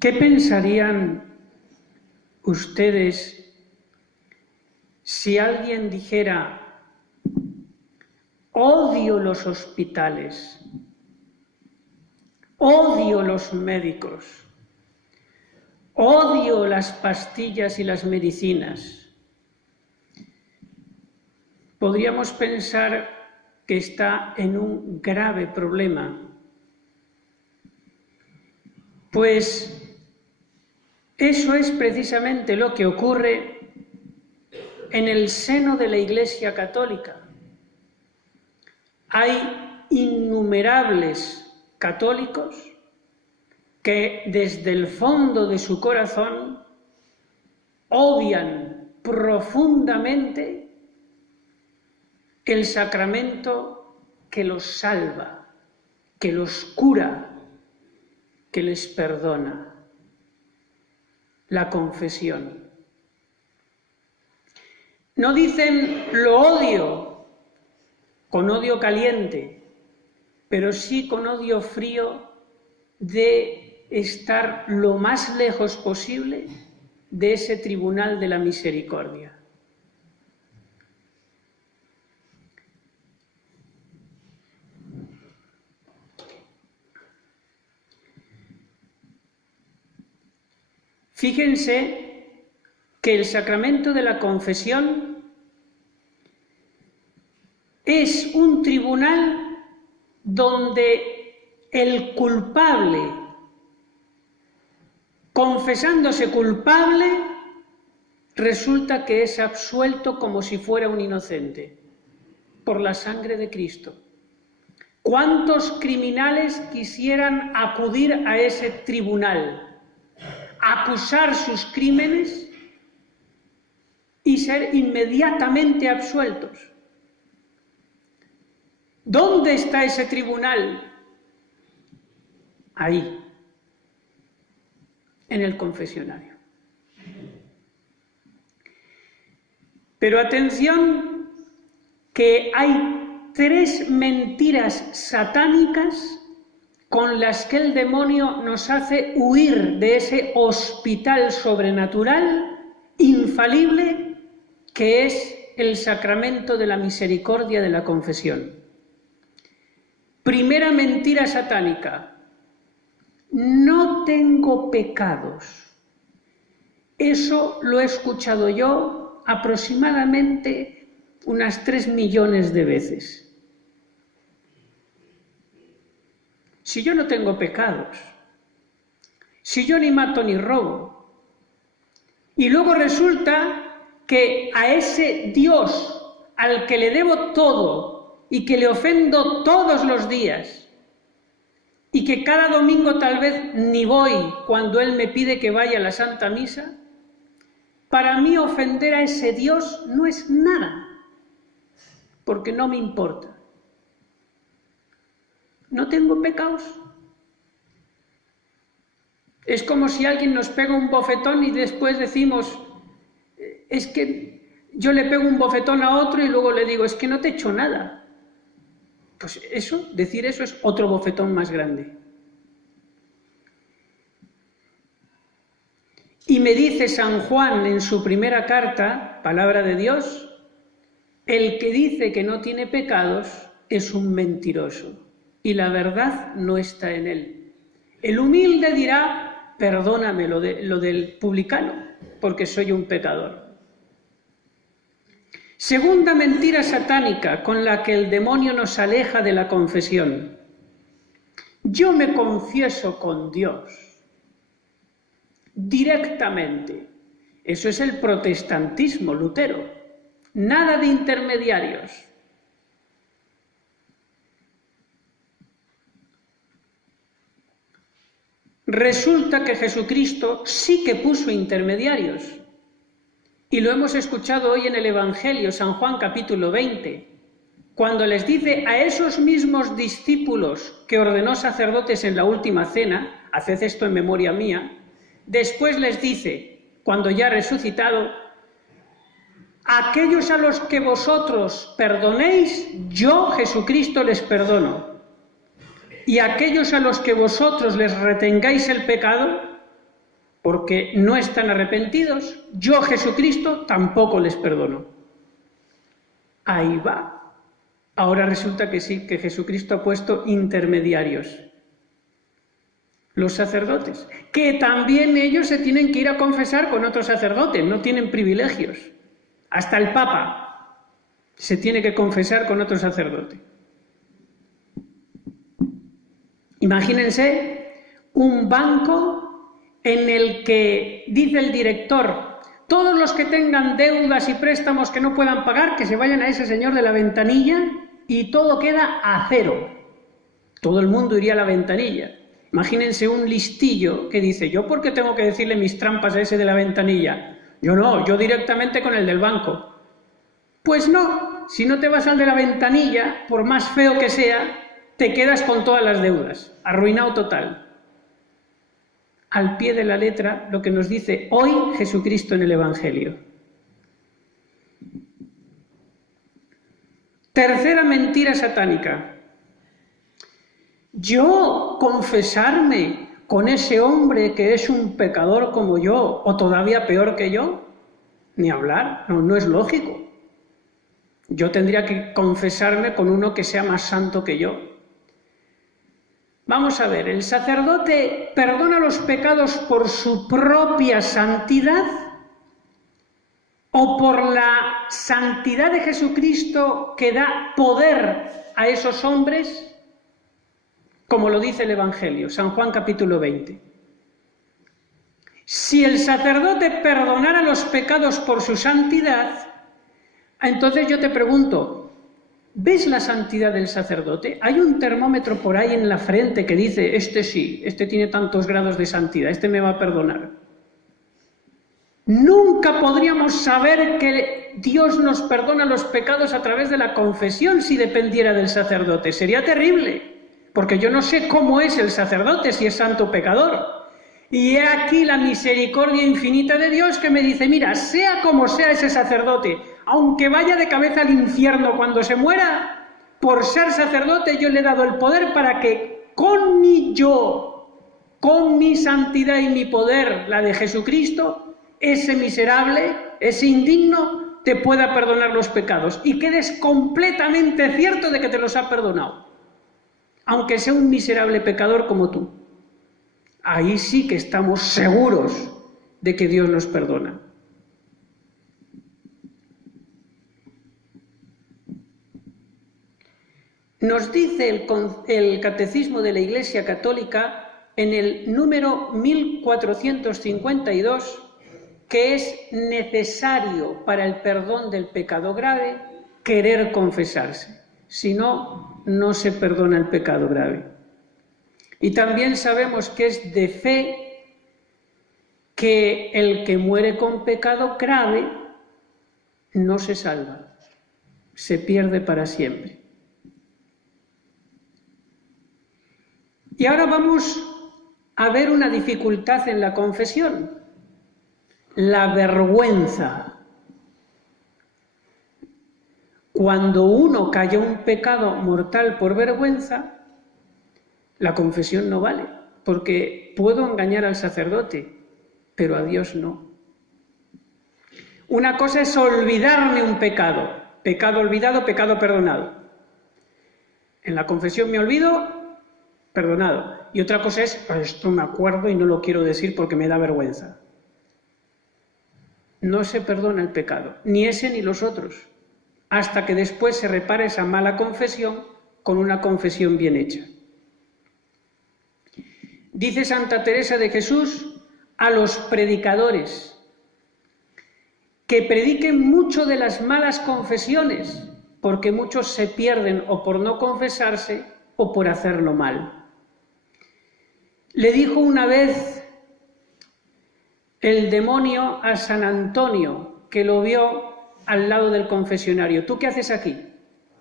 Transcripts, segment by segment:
¿Qué pensarían ustedes si alguien dijera: odio los hospitales, odio los médicos, odio las pastillas y las medicinas? Podríamos pensar que está en un grave problema, pues eso es precisamente lo que ocurre en el seno de la Iglesia Católica. Hay innumerables católicos que desde el fondo de su corazón odian profundamente el sacramento que los salva, que los cura, que les perdona: la confesión. No dicen lo odio con odio caliente, pero sí con odio frío de estar lo más lejos posible de ese tribunal de la misericordia. Fíjense que el sacramento de la confesión es un tribunal donde el culpable, confesándose culpable, resulta que es absuelto como si fuera un inocente por la sangre de Cristo. ¿Cuántos criminales quisieran acudir a ese tribunal, acusar sus crímenes y ser inmediatamente absueltos? ¿Dónde está ese tribunal? Ahí, en el confesionario. Pero atención, que hay 3 mentiras satánicas con las que el demonio nos hace huir de ese hospital sobrenatural, infalible, que es el sacramento de la misericordia de la confesión. Primera mentira satánica: no tengo pecados. Eso lo he escuchado yo aproximadamente unas 3 millones de veces. Si yo no tengo pecados, si yo ni mato ni robo, y luego resulta que a ese Dios al que le debo todo y que le ofendo todos los días, y que cada domingo tal vez ni voy cuando Él me pide que vaya a la Santa Misa, para mí ofender a ese Dios no es nada, porque no me importa. No tengo pecados. Es como si alguien nos pega un bofetón y después decimos: es que yo le pego un bofetón a otro y luego le digo: es que no te he hecho nada. Pues eso, decir eso es otro bofetón más grande. Y me dice San Juan en su primera carta, palabra de Dios: el que dice que no tiene pecados es un mentiroso, y la verdad no está en él. El humilde dirá: perdóname lo del publicano, porque soy un pecador. Segunda mentira satánica con la que el demonio nos aleja de la confesión: yo me confieso con Dios directamente. Eso es el protestantismo, Lutero. Nada de intermediarios. Resulta que Jesucristo sí que puso intermediarios. Y lo hemos escuchado hoy en el Evangelio, San Juan capítulo 20, cuando les dice a esos mismos discípulos que ordenó sacerdotes en la última cena: haced esto en memoria mía. Después les dice, cuando ya ha resucitado: aquellos a los que vosotros perdonéis, yo, Jesucristo, les perdono. Y aquellos a los que vosotros les retengáis el pecado, porque no están arrepentidos, yo, Jesucristo, tampoco les perdono. Ahí va. Ahora resulta que sí, que Jesucristo ha puesto intermediarios. Los sacerdotes, que también ellos se tienen que ir a confesar con otros sacerdotes, no tienen privilegios. Hasta el Papa se tiene que confesar con otro sacerdote. Imagínense un banco en el que dice el director: todos los que tengan deudas y préstamos que no puedan pagar, que se vayan a ese señor de la ventanilla, y todo queda a cero. Todo el mundo iría a la ventanilla. Imagínense un listillo que dice: ¿yo por qué tengo que decirle mis trampas a ese de la ventanilla? Yo no, yo directamente con el del banco. Pues no, si no te vas al de la ventanilla, por más feo que sea, te quedas con todas las deudas, arruinado total. Al pie de la letra lo que nos dice hoy Jesucristo en el Evangelio. Tercera mentira satánica. Yo confesarme con ese hombre que es un pecador como yo, o todavía peor que yo, ni hablar, no es lógico. Yo tendría que confesarme con uno que sea más santo que yo. Vamos a ver, ¿el sacerdote perdona los pecados por su propia santidad o por la santidad de Jesucristo que da poder a esos hombres? Como lo dice el Evangelio, San Juan capítulo 20. Si el sacerdote perdonara los pecados por su santidad, entonces yo te pregunto, ¿ves la santidad del sacerdote? Hay un termómetro por ahí en la frente que dice: este sí, este tiene tantos grados de santidad, este me va a perdonar. Nunca podríamos saber que Dios nos perdona los pecados a través de la confesión si dependiera del sacerdote. Sería terrible, porque yo no sé cómo es el sacerdote, si es santo o pecador. Y he aquí la misericordia infinita de Dios que me dice: mira, sea como sea ese sacerdote, aunque vaya de cabeza al infierno cuando se muera, por ser sacerdote yo le he dado el poder para que con mi yo, con mi santidad y mi poder, la de Jesucristo, ese miserable, ese indigno, te pueda perdonar los pecados y quedes completamente cierto de que te los ha perdonado, aunque sea un miserable pecador como tú. Ahí sí que estamos seguros de que Dios nos perdona. Nos dice el Catecismo de la Iglesia Católica en el número 1452 que es necesario para el perdón del pecado grave querer confesarse. Si no, no se perdona el pecado grave. Y también sabemos que es de fe que el que muere con pecado grave no se salva, se pierde para siempre. Y ahora vamos a ver una dificultad en la confesión: la vergüenza. Cuando uno calla un pecado mortal por vergüenza, la confesión no vale, porque puedo engañar al sacerdote, pero a Dios no. Una cosa es olvidarme un pecado, pecado olvidado, pecado perdonado. En la confesión me olvido, perdonado. Y otra cosa es: esto me acuerdo y no lo quiero decir porque me da vergüenza. No se perdona el pecado, ni ese ni los otros, hasta que después se repare esa mala confesión con una confesión bien hecha. Dice Santa Teresa de Jesús a los predicadores que prediquen mucho de las malas confesiones, porque muchos se pierden o por no confesarse o por hacerlo mal. Le dijo una vez el demonio a San Antonio, que lo vio al lado del confesionario: ¿tú qué haces aquí?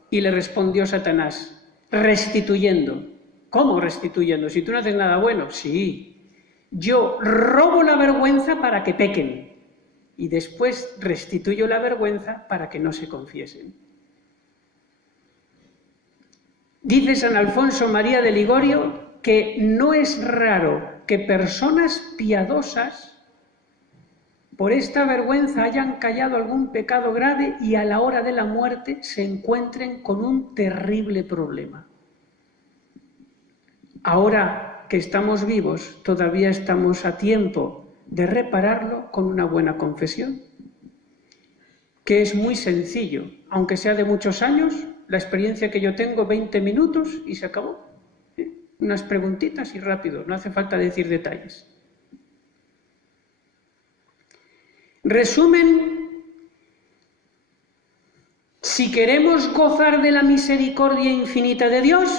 Y le respondió Satanás: restituyendo. ¿Cómo restituyendo? Si tú no haces nada bueno. Sí, yo robo la vergüenza para que pequen y después restituyo la vergüenza para que no se confiesen. Dice San Alfonso María de Ligorio que no es raro que personas piadosas por esta vergüenza hayan callado algún pecado grave y a la hora de la muerte se encuentren con un terrible problema. Ahora que estamos vivos, todavía estamos a tiempo de repararlo con una buena confesión, que es muy sencillo, aunque sea de muchos años, la experiencia que yo tengo, 20 minutos y se acabó. Unas preguntitas y rápido, no hace falta decir detalles. Resumen, si queremos gozar de la misericordia infinita de Dios,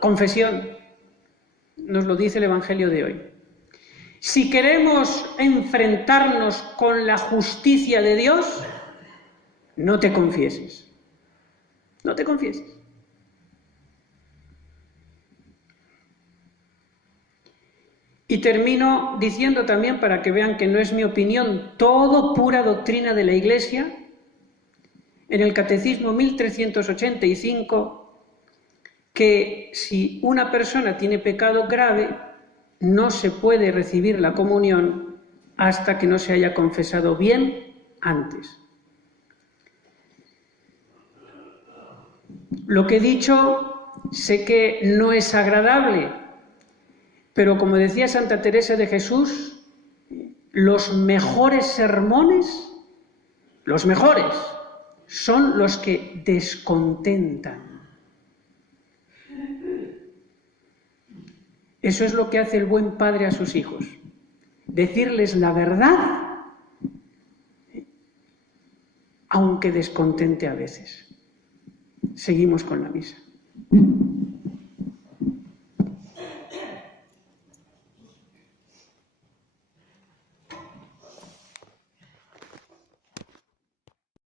confesión, nos lo dice el Evangelio de hoy. Si queremos enfrentarnos con la justicia de Dios, no te confieses. No te confieses. Y termino diciendo también, para que vean que no es mi opinión, todo pura doctrina de la Iglesia, en el Catecismo 1385, que si una persona tiene pecado grave, no se puede recibir la comunión hasta que no se haya confesado bien antes. Lo que he dicho sé que no es agradable, pero como decía Santa Teresa de Jesús, los mejores sermones, los mejores, son los que descontentan. Eso es lo que hace el buen padre a sus hijos, decirles la verdad, aunque descontente a veces. Seguimos con la misa.